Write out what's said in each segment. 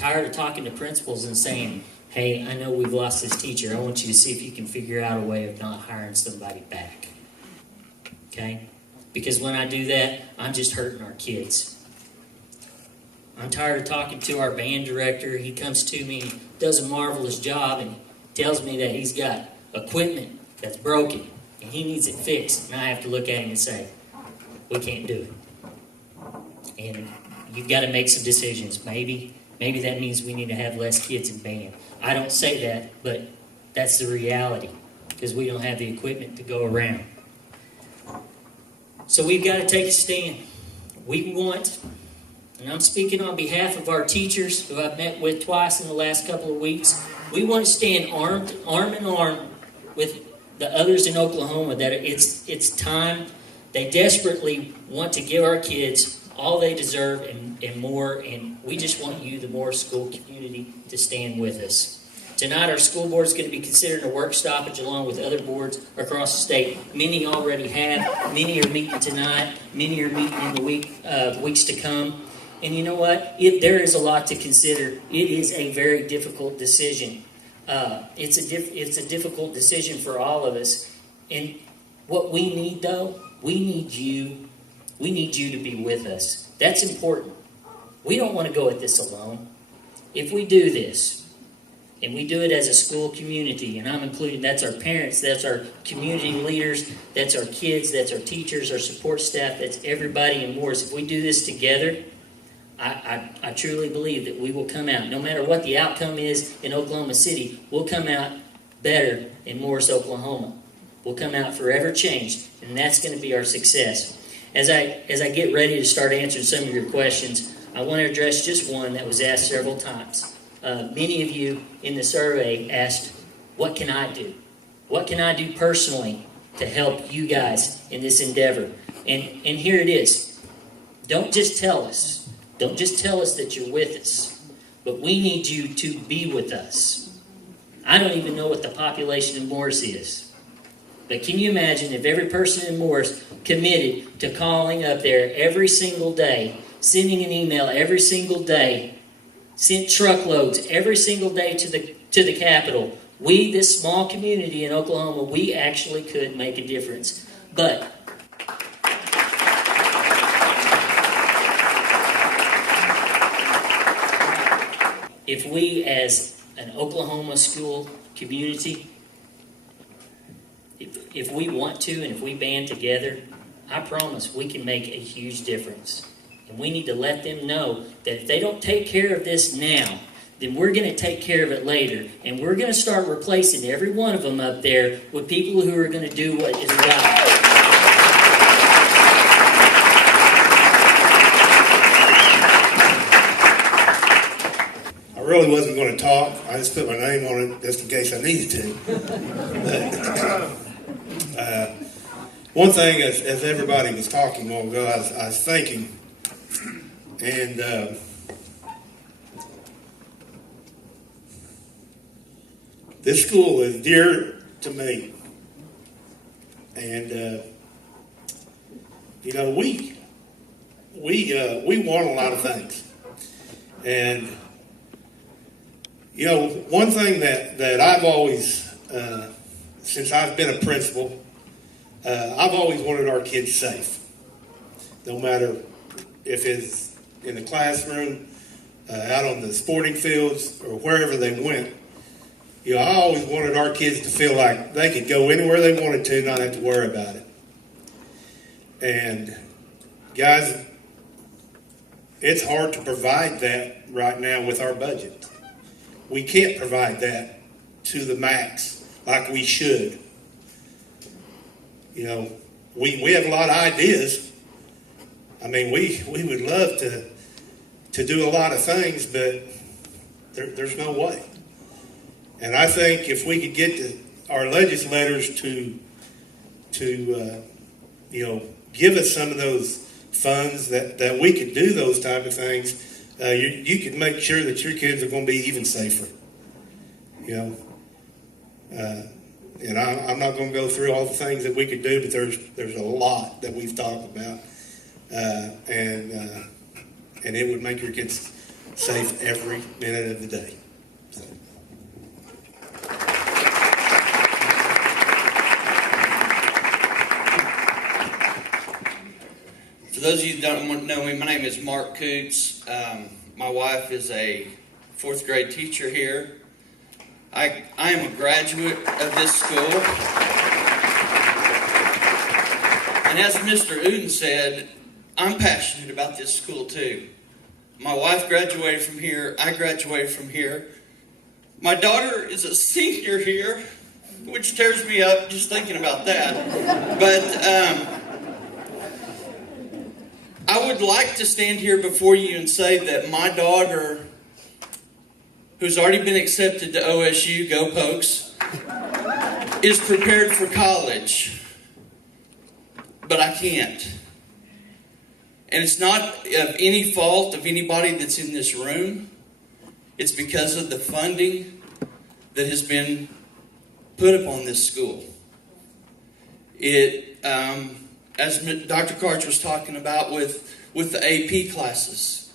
tired of talking to principals and saying, hey, I know we've lost this teacher. I want you to see if you can figure out a way of not hiring somebody back. Okay? Because when I do that, I'm just hurting our kids. I'm tired of talking to our band director. He comes to me, does a marvelous job, and tells me that he's got equipment that's broken, and he needs it fixed. And I have to look at him and say, we can't do it. And you've got to make some decisions. Maybe that means we need to have less kids in band. I don't say that, but that's the reality, because we don't have the equipment to go around. So we've got to take a stand. We want, and I'm speaking on behalf of our teachers who I've met with twice in the last couple of weeks, we want to stand arm in arm with the others in Oklahoma that it's time. They desperately want to give our kids all they deserve and more, and we just want you, the Morris School community, to stand with us. Tonight, our school board is going to be considering a work stoppage along with other boards across the state. Many already have. Many are meeting tonight. Many are meeting in the weeks to come. And you know what? There is a lot to consider. It is a very difficult decision. It's a difficult decision for all of us. And what we need, though, we need you. We need you to be with us. That's important. We don't want to go at this alone. If we do this, and we do it as a school community, and I'm including, that's our parents, that's our community leaders, that's our kids, that's our teachers, our support staff, that's everybody in Morris. If we do this together, I truly believe that we will come out, no matter what the outcome is in Oklahoma City, we'll come out better in Morris, Oklahoma. We'll come out forever changed, and that's going to be our success. As I get ready to start answering some of your questions, I want to address just one that was asked several times. Many of you in the survey asked, what can I do? What can I do personally to help you guys in this endeavor? And here it is. Don't just tell us. Don't just tell us that you're with us. But we need you to be with us. I don't even know what the population in Morris is. But can you imagine if every person in Morris committed to calling up there every single day, sending an email every single day, sent truckloads every single day to the Capitol. We, this small community in Oklahoma, we actually could make a difference. But if we, as an Oklahoma school community, if we want to and if we band together, I promise we can make a huge difference. And we need to let them know that if they don't take care of this now, then we're going to take care of it later. And we're going to start replacing every one of them up there with people who are going to do what is right. I really wasn't going to talk. I just put my name on it just in case I needed to. But, one thing, as everybody was talking a while ago, I was thinking, and this school is dear to me. And, you know, we want a lot of things. And, you know, one thing that I've always, since I've been a principal, I've always wanted our kids safe. No matter if it's in the classroom, out on the sporting fields, or wherever they went. You know, I always wanted our kids to feel like they could go anywhere they wanted to, not have to worry about it. And guys, it's hard to provide that right now with our budget. We can't provide that to the max like we should. You know, we have a lot of ideas. I mean, we would love to do a lot of things, but there's no way. And I think if we could get our legislators to you know, give us some of those funds that we could do those type of things, you could make sure that your kids are going to be even safer. You know, and I'm not going to go through all the things that we could do, but there's a lot that we've talked about, and it would make your kids safe every minute of the day. So. For those of you who don't know me, my name is Mark Coots. My wife is a 4th grade teacher here. I am a graduate of this school. And as Mr. Uden said, I'm passionate about this school too. My wife graduated from here. I graduated from here. My daughter is a senior here, which tears me up just thinking about that. But I would like to stand here before you and say that my daughter, who's already been accepted to OSU, go Pokes, is prepared for college. But I can't. And it's not of any fault of anybody that's in this room. It's because of the funding that has been put upon this school. As Dr. Karch was talking about with the AP classes,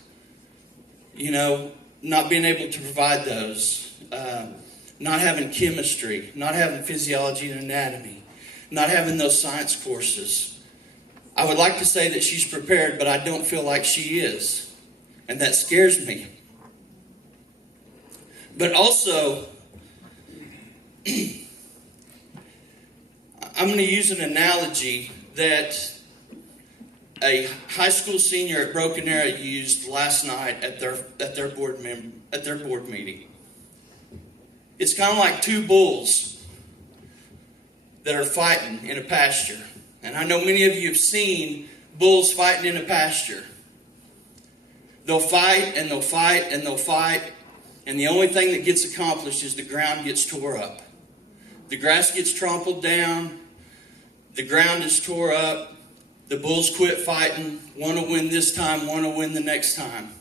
not being able to provide those, not having chemistry, not having physiology and anatomy, not having those science courses. I would like to say that she's prepared, but I don't feel like she is. And that scares me. But also, I'm going to use an analogy that a high school senior at Broken Arrow used last night at their board meeting. It's kind of like two bulls that are fighting in a pasture. And I know many of you have seen bulls fighting in a pasture. They'll fight and they'll fight and they'll fight, and the only thing that gets accomplished is the ground gets tore up. The grass gets trampled down. The ground is tore up. The bulls quit fighting. One will win this time, one will win the next time.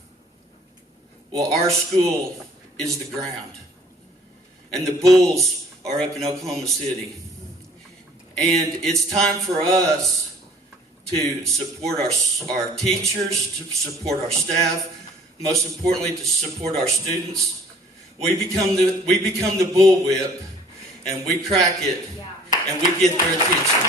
Well, our school is the ground. And the bulls are up in Oklahoma City. And it's time for us to support our teachers, to support our staff, most importantly, to support our students. We become the bullwhip, and we crack it, and we get their attention.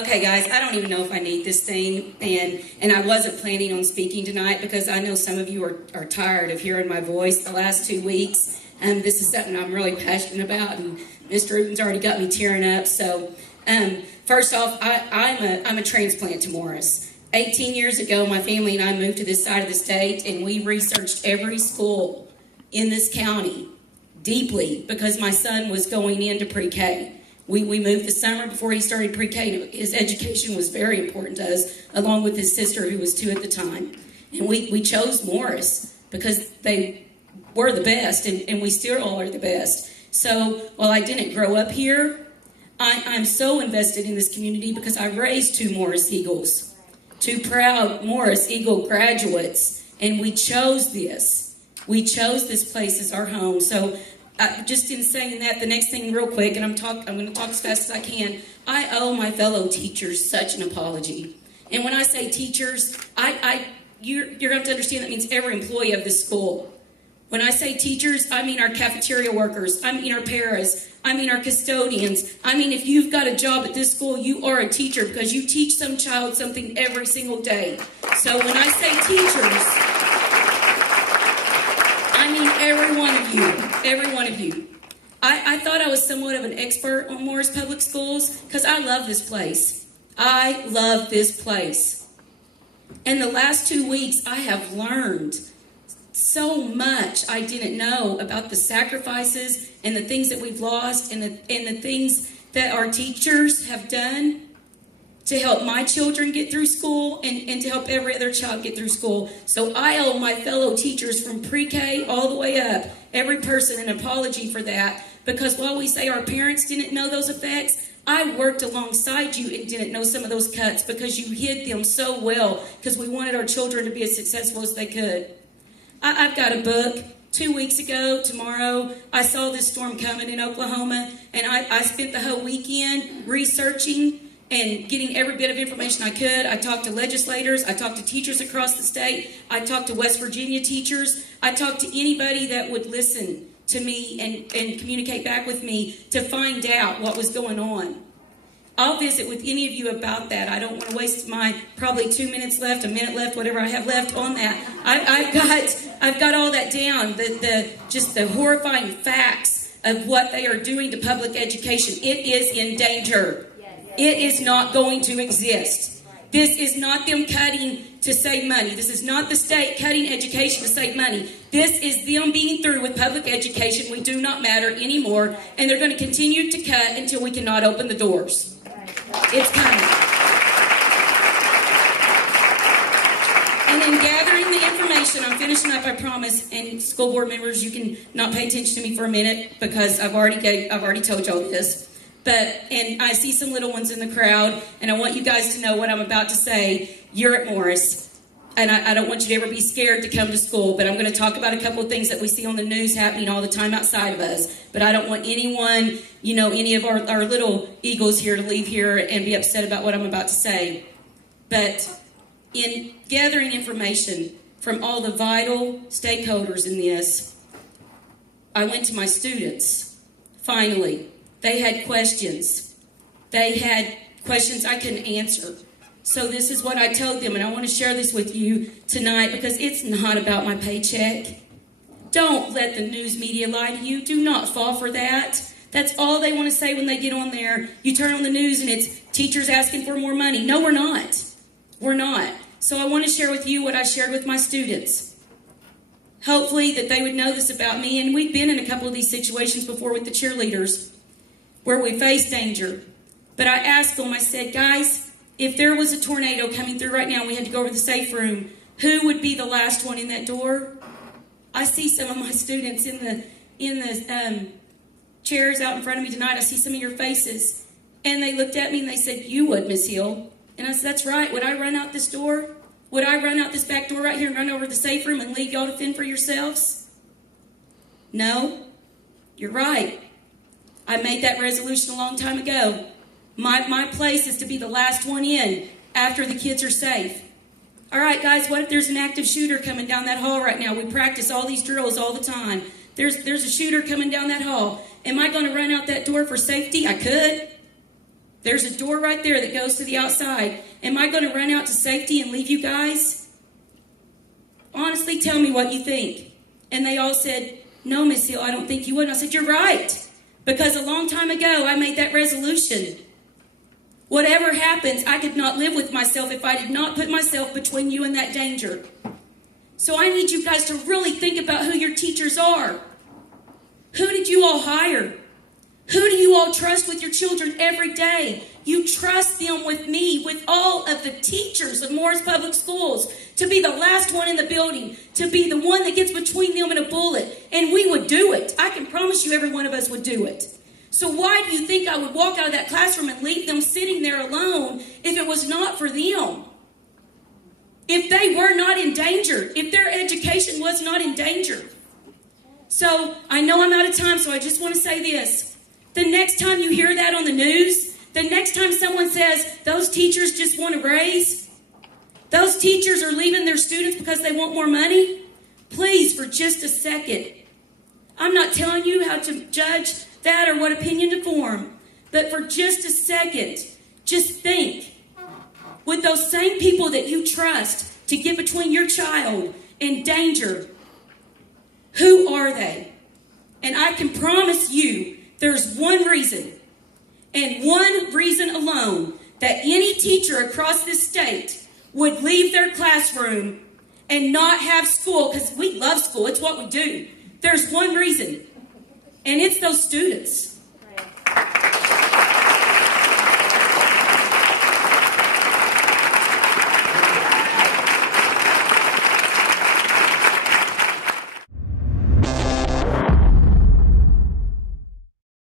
Okay, guys, I don't even know if I need this thing, and I wasn't planning on speaking tonight because I know some of you are tired of hearing my voice the last 2 weeks. This is something I'm really passionate about, and Mr. Ruben's already got me tearing up. So, first off, I'm a transplant to Morris. 18 years ago, my family and I moved to this side of the state, and we researched every school in this county deeply because my son was going into pre-K. We moved the summer before he started pre-K. His education was very important to us, along with his sister, who was 2 at the time. And we chose Morris because they were the best, and we still are the best. So while I didn't grow up here, I'm so invested in this community because I raised 2 Morris Eagles, 2 proud Morris Eagle graduates, and we chose this. We chose this place as our home. So just in saying that, the next thing real quick, and I'm going to talk as fast as I can, I owe my fellow teachers such an apology. And when I say teachers, you're going to have to understand that means every employee of this school. When I say teachers, I mean our cafeteria workers, I mean our paras, I mean our custodians. I mean, if you've got a job at this school, you are a teacher because you teach some child something every single day. So when I say teachers, I mean every one of you. Every one of you. I thought I was somewhat of an expert on Morris Public Schools because I love this place. I love this place. In the last 2 weeks, I have learned so much I didn't know about the sacrifices and the things that we've lost and the things that our teachers have done to help my children get through school and to help every other child get through school. So I owe my fellow teachers from pre-K all the way up, every person, an apology for that. Because while we say our parents didn't know those effects, I worked alongside you and didn't know some of those cuts because you hid them so well because we wanted our children to be as successful as they could. I've got a book. 2 weeks ago, tomorrow, I saw this storm coming in Oklahoma, and I spent the whole weekend researching and getting every bit of information I could. I talked to legislators. I talked to teachers across the state. I talked to West Virginia teachers. I talked to anybody that would listen to me and communicate back with me to find out what was going on. I'll visit with any of you about that. I don't want to waste my probably 2 minutes left, a minute left, whatever I have left on that. I've got all that down. Just the horrifying facts of what they are doing to public education. It is in danger. It is not going to exist. This is not them cutting to save money. This is not the state cutting education to save money. This is them being through with public education. We do not matter anymore, and they're going to continue to cut until we cannot open the doors. It's coming. And in gathering the information, I'm finishing up, I promise, and school board members, you can not pay attention to me for a minute because I've already told y'all this. And I see some little ones in the crowd, and I want you guys to know what I'm about to say. You're at Morris, and I don't want you to ever be scared to come to school, but I'm going to talk about a couple of things that we see on the news happening all the time outside of us. But I don't want anyone, any of our little eagles here to leave here and be upset about what I'm about to say. But in gathering information from all the vital stakeholders in this, I went to my students, finally. They had questions. They had questions I couldn't answer. So this is what I told them, and I want to share this with you tonight because it's not about my paycheck. Don't let the news media lie to you. Do not fall for that. That's all they want to say when they get on there. You turn on the news and it's teachers asking for more money. No, we're not. We're not. So I want to share with you what I shared with my students. Hopefully that they would know this about me, and we've been in a couple of these situations before with the cheerleaders, where we face danger. But I asked them, I said, guys, if there was a tornado coming through right now and we had to go over the safe room, who would be the last one in that door? I see some of my students in the chairs out in front of me tonight. I see some of your faces. And they looked at me and they said, you would, Miss Hill. And I said, that's right. Would I run out this door? Would I run out this back door right here and run over the safe room and leave y'all to fend for yourselves? No, you're right. I made that resolution a long time ago. My place is to be the last one in after the kids are safe. All right, guys, what if there's an active shooter coming down that hall right now? We practice all these drills all the time. There's a shooter coming down that hall. Am I going to run out that door for safety? I could. There's a door right there that goes to the outside. Am I going to run out to safety and leave you guys? Honestly, tell me what you think. And they all said, no, Miss Hill, I don't think you would. And I said, you're right. Because a long time ago, I made that resolution. Whatever happens, I could not live with myself if I did not put myself between you and that danger. So I need you guys to really think about who your teachers are. Who did you all hire? Who do you all trust with your children every day? You trust them with me, with all of the teachers of Morris Public Schools, to be the last one in the building, to be the one that gets between them and a bullet. And we would do it. I can promise you every one of us would do it. So why do you think I would walk out of that classroom and leave them sitting there alone if it was not for them? If they were not in danger, if their education was not in danger. So I know I'm out of time, so I just want to say this. The next time you hear that on the news, the next time someone says, those teachers just want a raise, those teachers are leaving their students because they want more money, please, for just a second. I'm not telling you how to judge that or what opinion to form, but for just a second, just think. With those same people that you trust to get between your child and danger, who are they? And I can promise you, there's one reason, and one reason alone, that any teacher across this state would leave their classroom and not have school, because we love school, it's what we do. There's one reason, and it's those students.